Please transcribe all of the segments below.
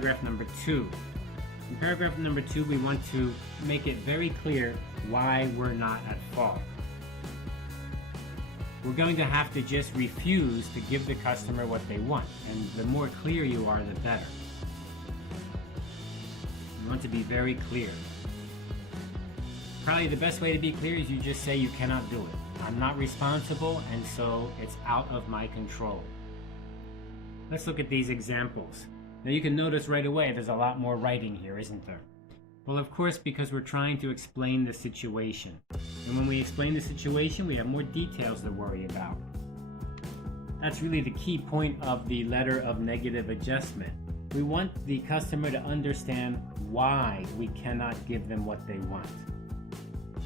paragraph number 2. In paragraph number 2, we want to make it very clear why we're not at fault. We're going to have to just refuse to give the customer what they want, and the more clear you are, the better. You want to be very clear. Probably the best way to be clear is you just say you cannot do it. I'm not responsible, and so it's out of my control. Let's look at these examples. Now you can notice right away there's a lot more writing here, isn't there? Well, of course, because we're trying to explain the situation. And when we explain the situation, we have more details to worry about. That's really the key point of the letter of negative adjustment. We want the customer to understand why we cannot give them what they want.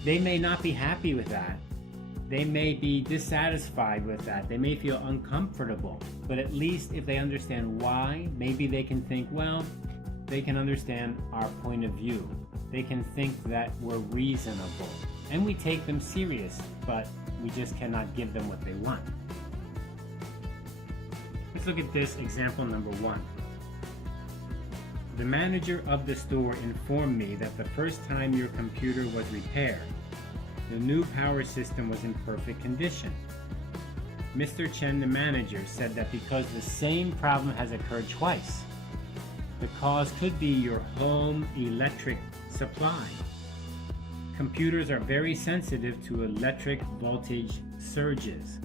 They may not be happy with that. They may be dissatisfied with that. They may feel uncomfortable. But at least if they understand why, maybe they can think, well, they can understand our point of view. They can think that we're reasonable. And we take them serious, but we just cannot give them what they want. Let's look at this example number 1. The manager of the store informed me that the first time your computer was repaired, the new power system was in perfect condition. Mr. Chen, the manager, said that because the same problem has occurred twice, the cause could be your home electric supply. Computers are very sensitive to electric voltage surges.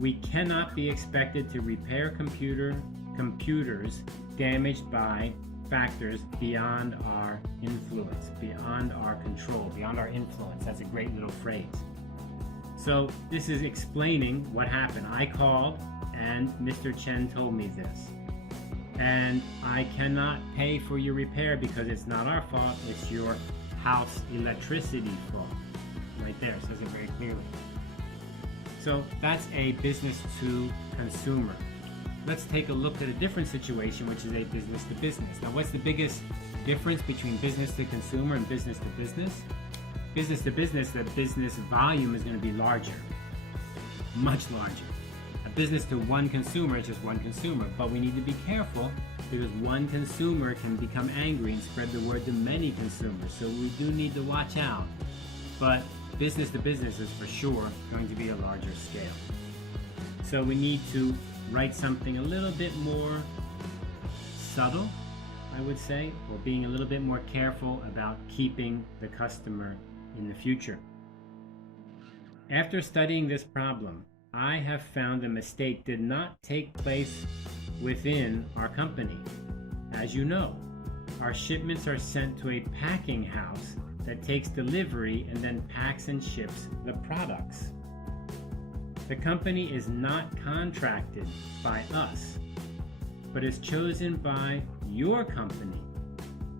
We cannot be expected to repair computers damaged by factors beyond our influence, beyond our control, beyond our influence. That's a great little phrase. So this is explaining what happened. I called and Mr. Chen told me this. And I cannot pay for your repair because it's not our fault, it's your house electricity fault. Right there, it says it very clearly. So that's a business to consumer. Let's take a look at a different situation, which is a business to business. Now, what's the biggest difference between business to consumer and business to business? Business to business, the business volume is going to be larger, much larger. A business to one consumer is just one consumer, but we need to be careful because one consumer can become angry and spread the word to many consumers. So we do need to watch out. But business to business is for sure going to be a larger scale. So we need to write something a little bit more subtle, I would say, or being a little bit more careful about keeping the customer in the future. After studying this problem, I have found a mistake did not take place within our company. As you know, our shipments are sent to a packing house that takes delivery and then packs and ships the products. The company is not contracted by us, but is chosen by your company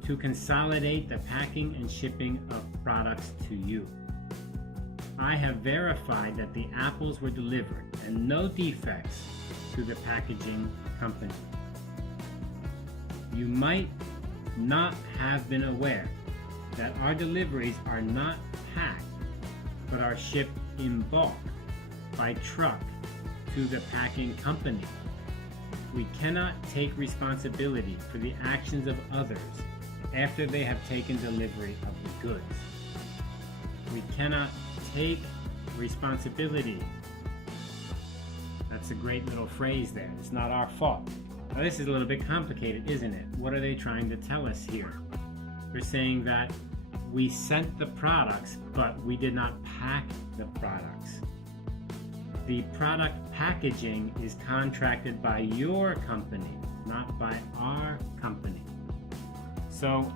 to consolidate the packing and shipping of products to you. I have verified that the apples were delivered and no defects to the packaging company. You might not have been aware that our deliveries are not packed, but are shipped in bulk by truck to the packing company. We cannot take responsibility for the actions of others after they have taken delivery of the goods. We cannot take responsibility. That's a great little phrase there. It's not our fault. Now this is a little bit complicated, isn't it? What are they trying to tell us here? They're saying that we sent the products, but we did not pack the products. The product packaging is contracted by your company, not by our company. So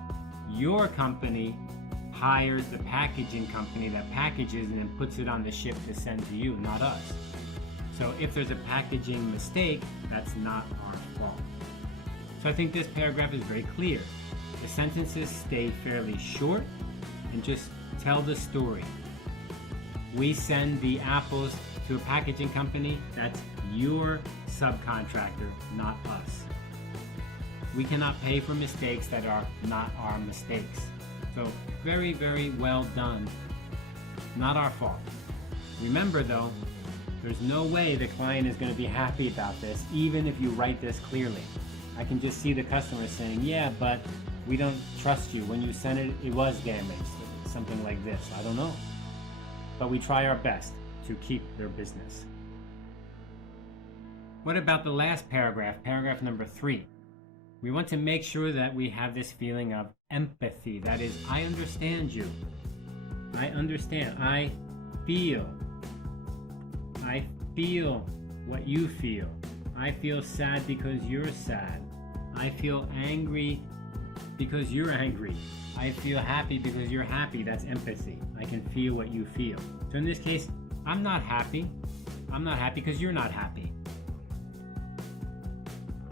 your company hires the packaging company that packages and then puts it on the ship to send to you, not us. So if there's a packaging mistake, that's not our fault. So I think this paragraph is very clear. The sentences stay fairly short and just tell the story. We send the apples to a packaging company, that's your subcontractor, not us. We cannot pay for mistakes that are not our mistakes. So very, very well done. Not our fault. Remember though, there's no way the client is going to be happy about this, even if you write this clearly. I can just see the customer saying, yeah, but we don't trust you. When you sent it, it was damaged. Something like this. I don't know. But we try our best to keep their business. What about the last paragraph, paragraph number 3? We want to make sure that we have this feeling of empathy. That is, I understand you. I understand. I feel what you feel. I feel sad because you're sad. I feel angry because you're angry. I feel happy because you're happy. That's empathy. I can feel what you feel. So in this case, I'm not happy. I'm not happy because you're not happy.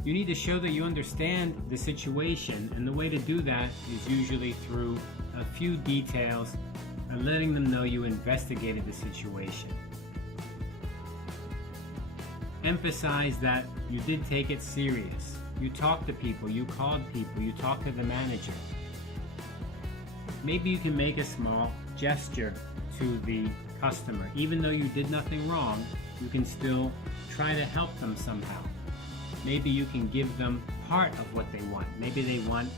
You need to show that you understand the situation, and the way to do that is usually through a few details and letting them know you investigated the situation. Emphasize that you did take it serious. You talked to people, you called people, you talked to the manager. Maybe you can make a small gesture to the customer. Even though you did nothing wrong, you can still try to help them somehow. Maybe you can give them part of what they want. Maybe they want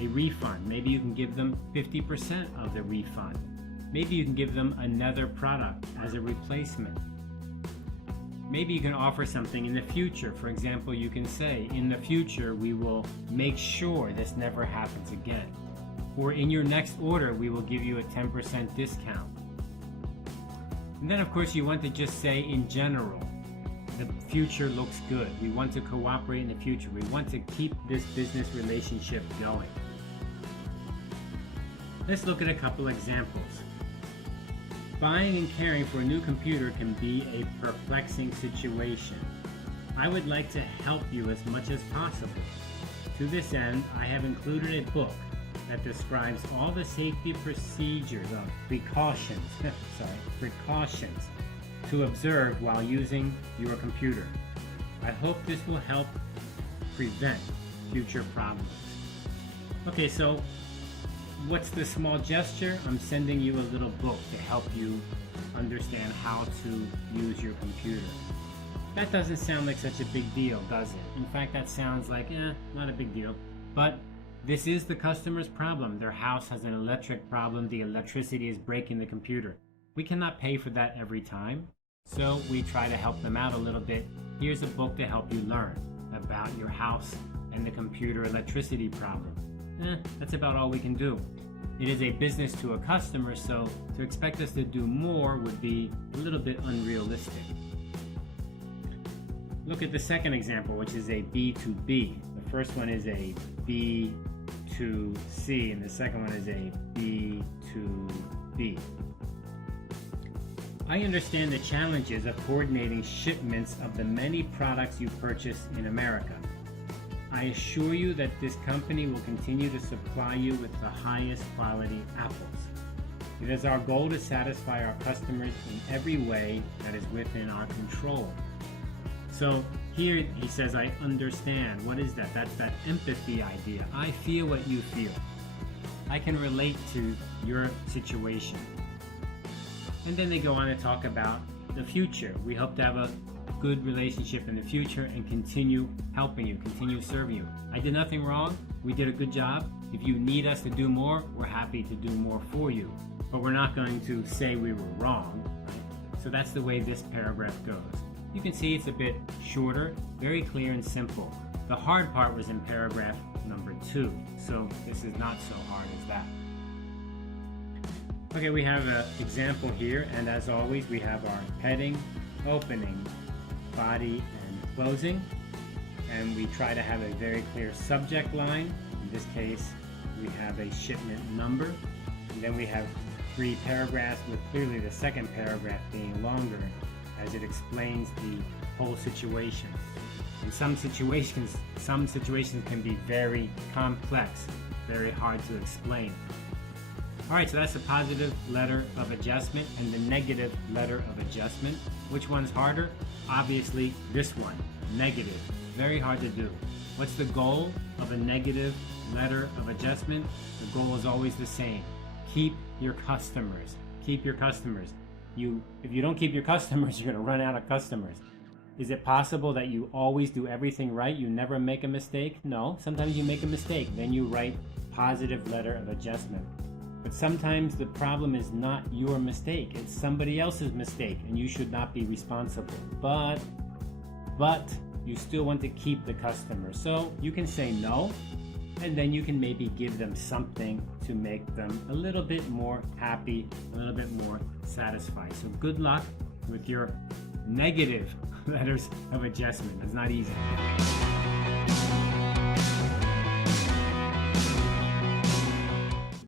a refund. Maybe you can give them 50% of the refund. Maybe you can give them another product as a replacement. Maybe you can offer something in the future. For example, you can say, in the future, we will make sure this never happens again. Or in your next order, we will give you a 10% discount. And then, of course, you want to just say, in general, the future looks good. We want to cooperate in the future. We want to keep this business relationship going. Let's look at a couple examples. Buying and caring for a new computer can be a perplexing situation. I would like to help you as much as possible. To this end, I have included a book that describes all the safety procedures of precautions to observe while using your computer. I hope this will help prevent future problems. Okay, so what's the small gesture? I'm sending you a little book to help you understand how to use your computer. That doesn't sound like such a big deal, does it? In fact, that sounds like, not a big deal. But this is the customer's problem. Their house has an electric problem. The electricity is breaking the computer. We cannot pay for that every time, so we try to help them out a little bit. Here's a book to help you learn about your house and the computer electricity problem. That's about all we can do. It is a business to a customer, so to expect us to do more would be a little bit unrealistic. Look at the second example, which is a B2B. The first one is a B2C, and the second one is a B2B. I understand the challenges of coordinating shipments of the many products you purchase in America. I assure you that this company will continue to supply you with the highest quality apples. It is our goal to satisfy our customers in every way that is within our control. So here he says, I understand. What is that? That's that empathy idea. I feel what you feel. I can relate to your situation. And then they go on to talk about the future. We hope to have a good relationship in the future and continue helping you, continue serving you. I did nothing wrong. We did a good job. If you need us to do more, we're happy to do more for you. But we're not going to say we were wrong. Right? So that's the way this paragraph goes. You can see it's a bit shorter, very clear and simple. The hard part was in paragraph number 2. So this is not so hard as that. Okay, we have an example here, and as always, we have our heading, opening, body, and closing. And we try to have a very clear subject line. In this case, we have a shipment number. And then we have 3 paragraphs, with clearly the second paragraph being longer, as it explains the whole situation. In some situations can be very complex, very hard to explain. Alright, so that's the positive letter of adjustment and the negative letter of adjustment. Which one's harder? Obviously this one, negative. Very hard to do. What's the goal of a negative letter of adjustment? The goal is always the same. Keep your customers. Keep your customers. If you don't keep your customers, you're going to run out of customers. Is it possible that you always do everything right? You never make a mistake? No, sometimes you make a mistake. Then you write positive letter of adjustment. But sometimes the problem is not your mistake. It's somebody else's mistake, and you should not be responsible. But you still want to keep the customer. So you can say no, and then you can maybe give them something to make them a little bit more happy, a little bit more satisfied. So good luck with your negative letters of adjustment. It's not easy.